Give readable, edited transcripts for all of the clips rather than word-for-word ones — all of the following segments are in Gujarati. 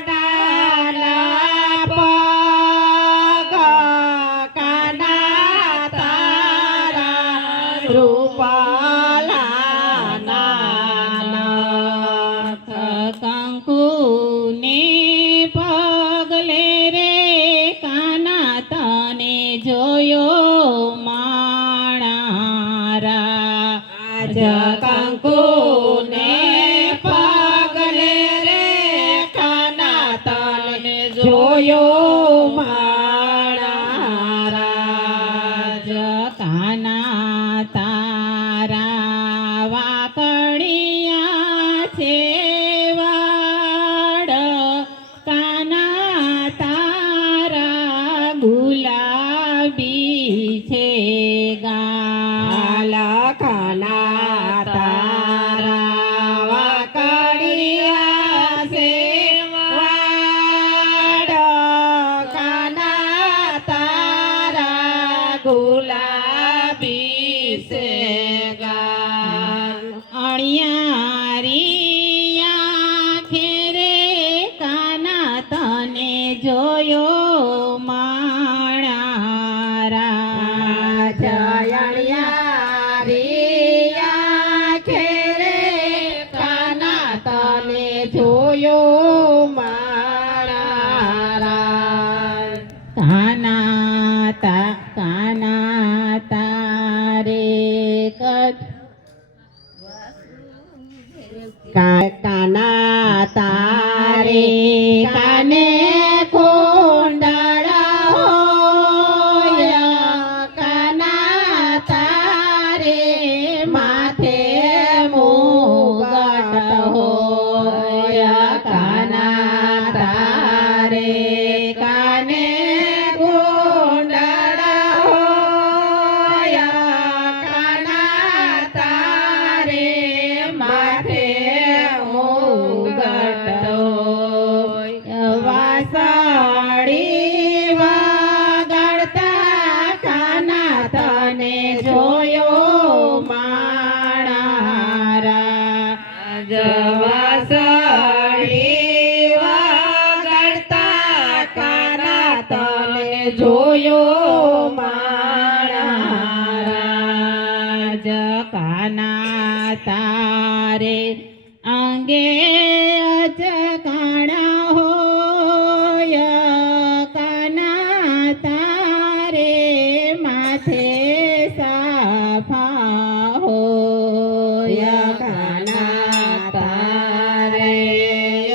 સોનાના પગ કાના તારા રૂપાલાના કંકુને પગલે રે કાના તને જોયો માણારા આજ કંકુને પગલે રે કાના તને જોયો માણારા કાના તારા વાકડિયા છે વાડ કાના તારા ગુલાબી છે ગાલ કાના તારા વાકડિયા છે વાડ કાના તારા ગુલાબી છે ગાલ અણિયારિયા ખેરે કાના તને જોયો માણારા જયણિયા ખેરે કાના તને જોયો માણારા કાના તારે કાના તારે કાને કુંડળ હોય કાના તારે માથે મુગટ હોય કાના તારે કાને કુંડળ હોય કાના તારે માથે વાસળી વગાડતા કાના તને જોયો માણારા વાસળી વગાડતા કાના તને જોયો માણારા કાના તારે અંગે અચકાણા હોય કાના તારે માથે સાફા હોય કાના તારે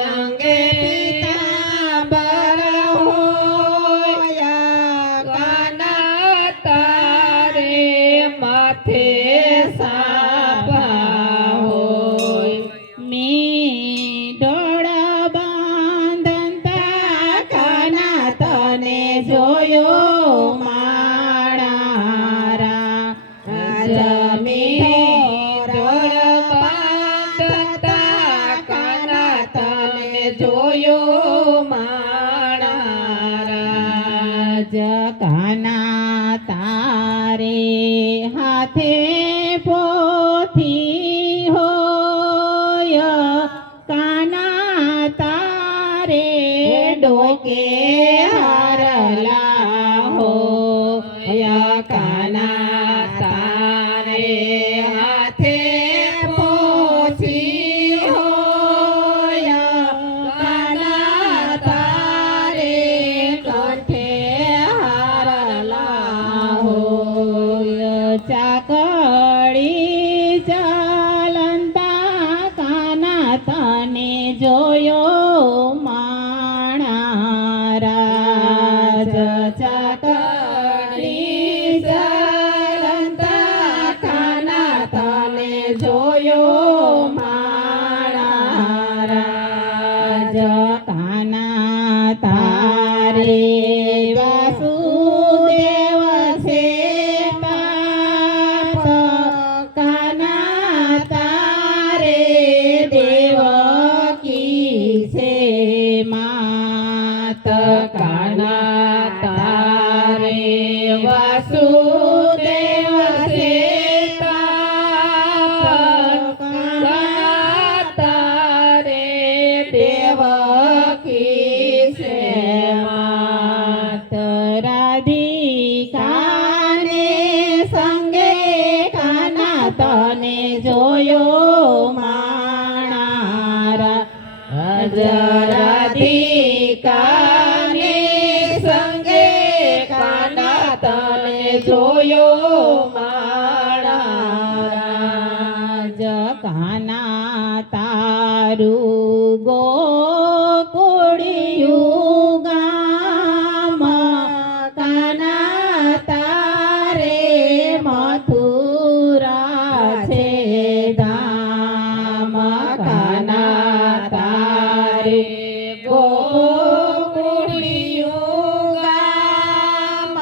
અંગે પીતાંબર હોય કાના તારે માથે સાફા હોય ડોળ બાંધતા કાના તને જોયો માણારા જમી ડોળ બાંધતા કાના તને જોયો માણારા કાના તારે હાથે પોથી હોય કાના તારે ડોકે હારલા હોય કાના તારે હાથે પોછી હોય કાના તારે કંઠે હારલા હોય ચાકડી ચાલંતા કાના તને જોયો માણારા ચાકડી ચાલંતા કાના તને જોયો માણારા કાના તારે વાસુદેવ છે પાપ કાના તારે દેવકી છે માત કાના તારે વાસુદેવ છે તાપ કાના તારે દેવ રાધિકાને સંગે કાના તને જોયો માણા રાજ કાના તારું ગોકુળિયું ગામ કાના તારે મથુરા છે ધામ કાના તારે ગોકુળિયું ગામ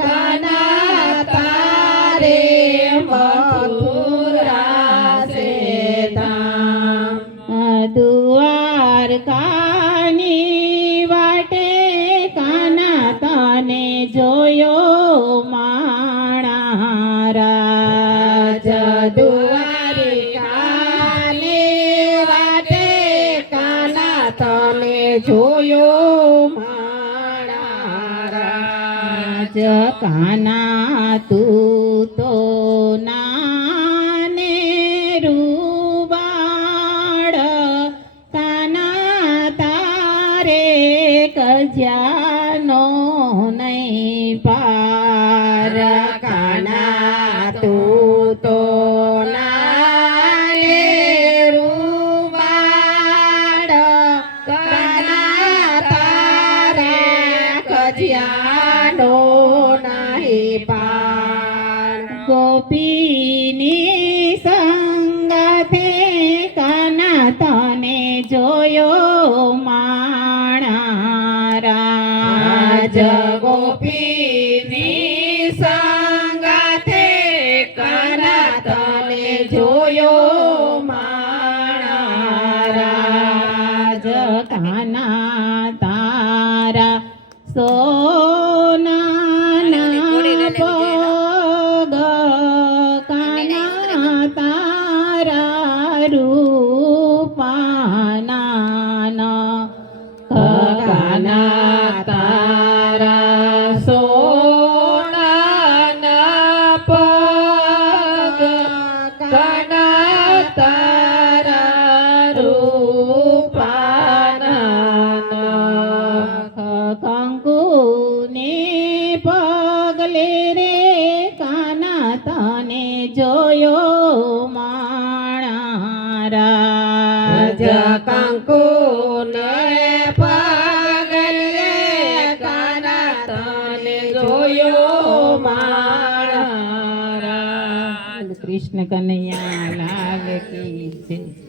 કાના તારે મથુરા છે ધામ દ્વારકાની વાટે કાના તને જોયો માણા રાજ દ્વારિકાની વાટે કાના તને જોયો માણા રાજ કાના તું તો નાને રૂવાડ કાના તારે કજ્યાનો નહીં પાર કાના તું તો નાને રૂવાડ કાના તારે કજિયાનો નહીં પાર ગોપીની સંગતે કાના તને જોયો માણા રાજ ગોપીની સંગાથે કાના તને જોયો માણા રાજ કાના તારા સોનાના પગ કાના તારા રૂપાના કાના તારા સોનાના પગ કાના તારા રૂપાના કંકુને પગલે રે કાના તને જોયો માણા રાજ કંકુ ને પગલે કાના તને જોયો માણા કૃષ્ણ કનૈયા લાલ કી જય.